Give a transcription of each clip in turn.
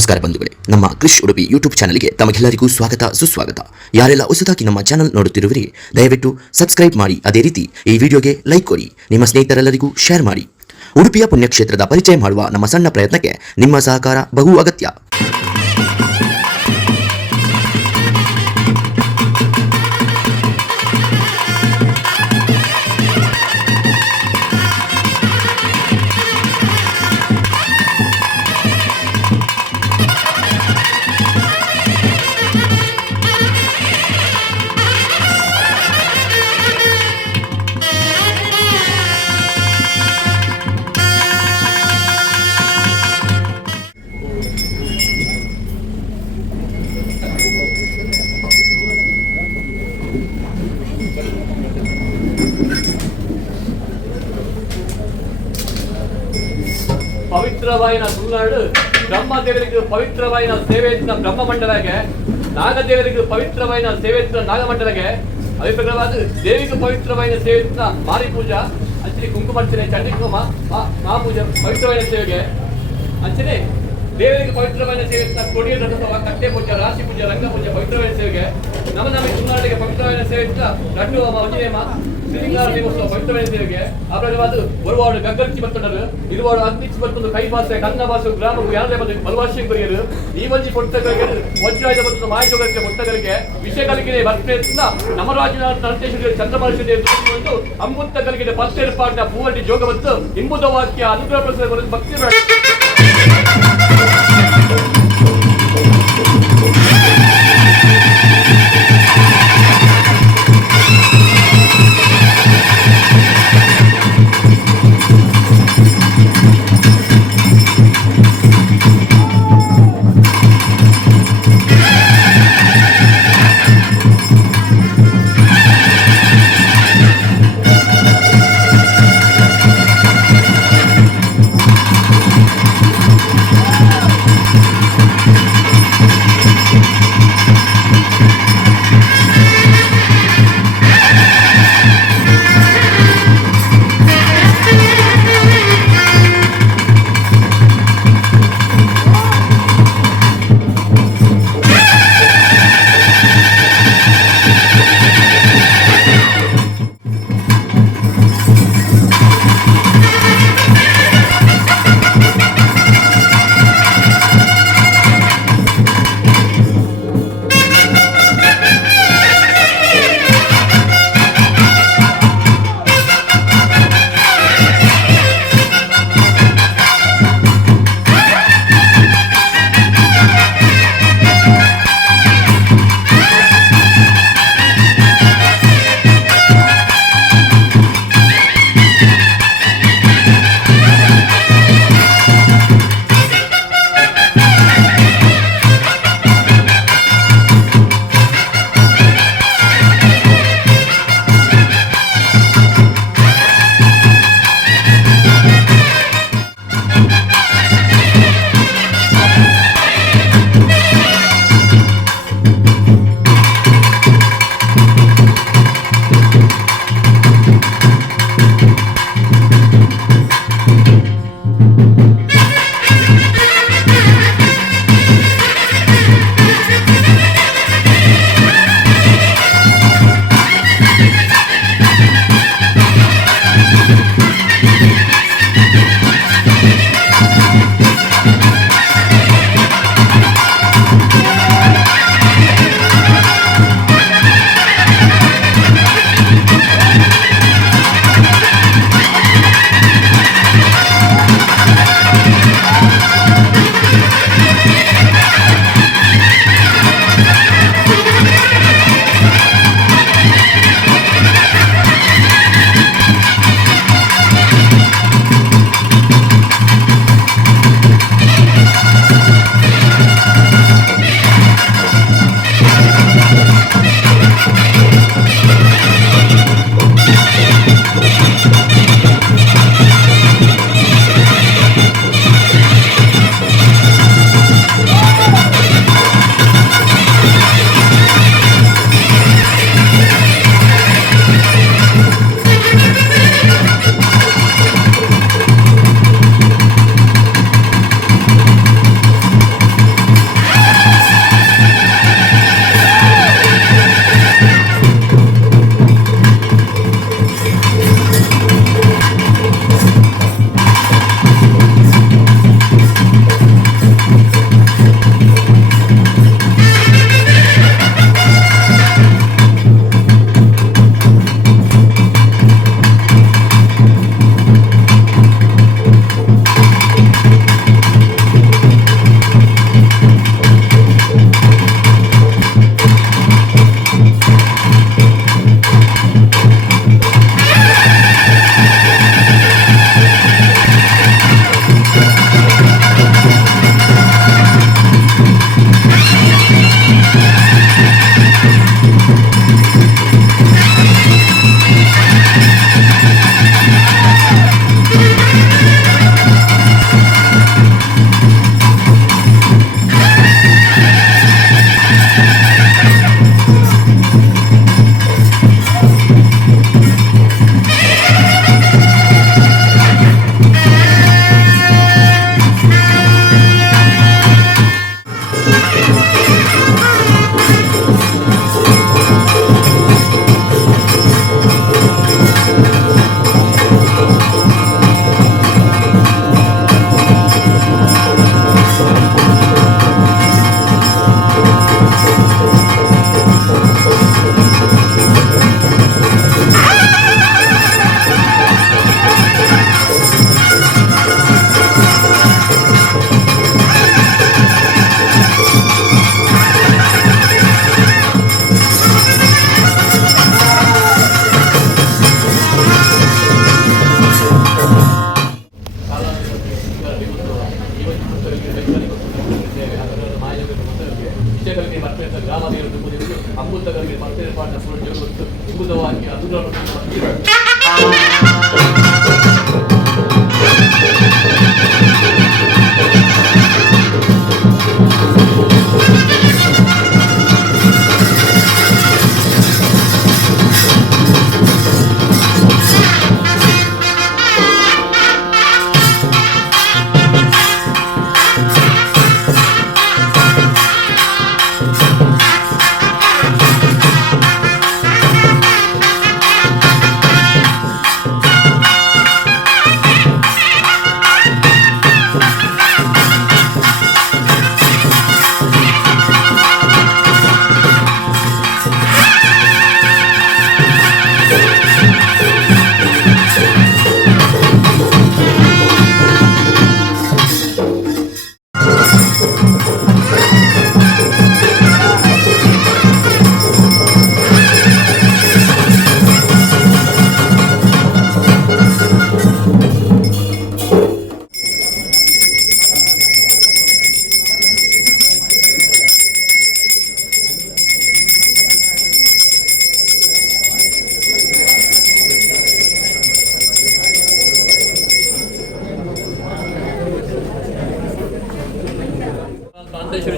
ನಮಸ್ಕಾರ ಬಂಧುಗಳೇ, ನಮ್ಮ ಕ್ರಿಶ್ ಉಡುಪಿ ಯೂಟ್ಯೂಬ್ ಚಾನಲ್ಗೆ ತಮಗೆಲ್ಲರಿಗೂ ಸ್ವಾಗತ ಸುಸ್ವಾಗತ. ಯಾರೆಲ್ಲ ಹೊಸದಾಗಿ ನಮ್ಮ ಚಾನಲ್ ನೋಡುತ್ತಿರುವಿರಿ ದಯವಿಟ್ಟು ಸಬ್ಸ್ಕ್ರೈಬ್ ಮಾಡಿ, ಅದೇ ರೀತಿ ಈ ವಿಡಿಯೋಗೆ ಲೈಕ್ ಕೊಡಿ, ನಿಮ್ಮ ಸ್ನೇಹಿತರೆಲ್ಲರಿಗೂ ಶೇರ್ ಮಾಡಿ. ಉಡುಪಿಯ ಪುಣ್ಯಕ್ಷೇತ್ರದ ಪರಿಚಯ ಮಾಡುವ ನಮ್ಮ ಸಣ್ಣ ಪ್ರಯತ್ನಕ್ಕೆ ನಿಮ್ಮ ಸಹಕಾರ ಬಹು ಅಗತ್ಯ. ಪವಿತ್ರವಾಯಿನ ತುಳುನಾಡು ಬ್ರಹ್ಮದೇವರಿಗೂ ಪವಿತ್ರವಾಯಿನ ಸೇವೆಯತ್ತಿನ ಬ್ರಹ್ಮ ಮಂಡಲಗೆ, ನಾಗದೇವರಿಗೂ ಪವಿತ್ರವಾಯಿನ ಸೇವೆಯತ್ತಿನ ನಾಗಮಂಡಲಗೆ, ಅಭಿಪ್ರಾಯವಾದ ದೇವಿಗೂ ಪವಿತ್ರವಾಯಿನ ಸೇವೆಯತ್ತಿನ ಮಾರಿ ಪೂಜಾ ಅಂಚನೆ ಕುಂಕುಮಾರ್ಚನೆ ಚಂಡಿಕುಮ ಮಹಾಪೂಜೆ ಪವಿತ್ರವಾಯಿನ ಸೇವೆಗೆ ಅಂಚನೆ ದೇವರಿಗೆ ಪವಿತ್ರವಾಯಿನ ಸೇವೆಯತ್ತಿನ ಕೊಡಿಯ ರಥೋತ್ಸವ, ಕಟ್ಟೆ ಪೂಜೆ, ರಾಶಿ ಪೂಜೆ, ರಂಗ ಪೂಜೆ ಪವಿತ್ರವಾಯಿನ ಸೇವೆಗೆ, ನಮ್ಮ ತುಳುನಾಡಿಗೆ ಪವಿತ್ರವಾಯಿನ ಸೇವೆಯತ್ತಿನ ಲಡ್ಡು ಹೋಮ, ಅಂಜನೇಯ ಶ್ರೀಲಿಂಗಾರ ದೇವೋತ್ಸವ ಪವಿತ್ರವಾದ ಸೇವೆಗೆ ಅಪರಾಧವಾದ ಒರುವಾಡು ಗಗ್ಗರ್ಚಿ ಬರ್ತಡರು ಇರುವಾಡು ಅಗ್ನಿಚ್ಚಿ ಬರ್ತೊಂದು ಕೈ ಭಾಷೆ ಕನ್ನ ಭಾಷೆ ಗ್ರಾಮಕ್ಕೂ ಯಾರೇ ಬಂದು ಬಲವಾಶಿ ಬರೆಯರು ಈ ಒಂಜಿ ಪುಸ್ತಕಗಳಿಗೆ ವಜ್ರಾಯುಧ ಮತ್ತು ಮಾಯಜೋಗಕ್ಕೆ ಪುಸ್ತಕಗಳಿಗೆ ವಿಷಯಗಳಿಗೆ ಬರ್ತಿನ ನಮ್ಮ ರಾಜ್ಯದ ನರತೇಶ್ವರಿ ಚಂದ್ರಮಹರ್ಷಿ ಒಂದು ಅಮೃತಗಳಿಗೆ ಪತ್ತೇರ್ಪಾಟಿನ ಪೂವಟಿ ಜೋಗ ಮತ್ತು ಇಂಬುದ ವಾಕ್ಯ ಅನುಗ್ರಹ ಪ್ರಸಾದ ಭಕ್ತಿ ವಿಷಯಗಳಿಗೆ ಬರ್ತಿದ್ದ ಗ್ರಾಮದೇವರು ತುಂಬುವುದು ಅಮೃತಗಳಿಗೆ ಬರ್ತಿರುವ ಪಾಠ ಜಗತ್ತು ಅದ್ಭುತವಾಗಿ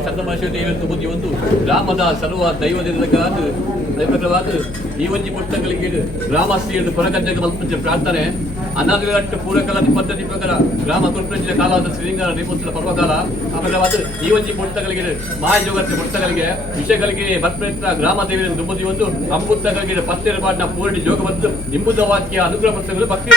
ಚಂದ್ರಮಾಶಿದೇವಿ ಒಂದು ಗ್ರಾಮದ ಸರ್ವ ದೈವವಾದ ಈ ಒಂಜಿ ಪುಸ್ತಕಗಳಿಗೆ ಗ್ರಾಮಸ್ಥರು ಕೊರಗಜ್ಜಗ ಮಲ್ಪಂಚ ಪ್ರಾರ್ಥನೆ ಅನಾದಿಗಟ್ಟು ಪೂರಕಲ ಪದ್ಧತಿ ಪ್ರಕಾರ ಗ್ರಾಮ ಕುರ್ಪಂಚಿನ ಕಾಲವಾದ ಶ್ರೀಲಿಂಗ ನೇಪಥ್ಯದ ಪರ್ವಕಾಲ ಆಮೇಲೆ ಈ ಒಂಜಿ ಪುಸ್ತಕಗಳಿಗೆ ಮಾಯಜೋಗತ್ತೆ ಪುಸ್ತಕಗಳಿಗೆ ವಿಷಯಗಳಿಗೆ ಬರ್ಪ್ರೇತ ಗ್ರಾಮ ದೇವಿಯನ್ನು ದುಂಬುದಿ ಒಂದು ಅಂಬುತ್ತಗಳಿಗೆ ಪತ್ತೆರ ಪಾಡಿನ ಪೂರ್ಣಿ ಜೋಗ ಮತ್ತು ನಿಂಬುದ ವಾಕ್ಯ ಅನುಗ್ರಹ ಪುಸ್ತಕಗಳು ಭಕ್ತಿ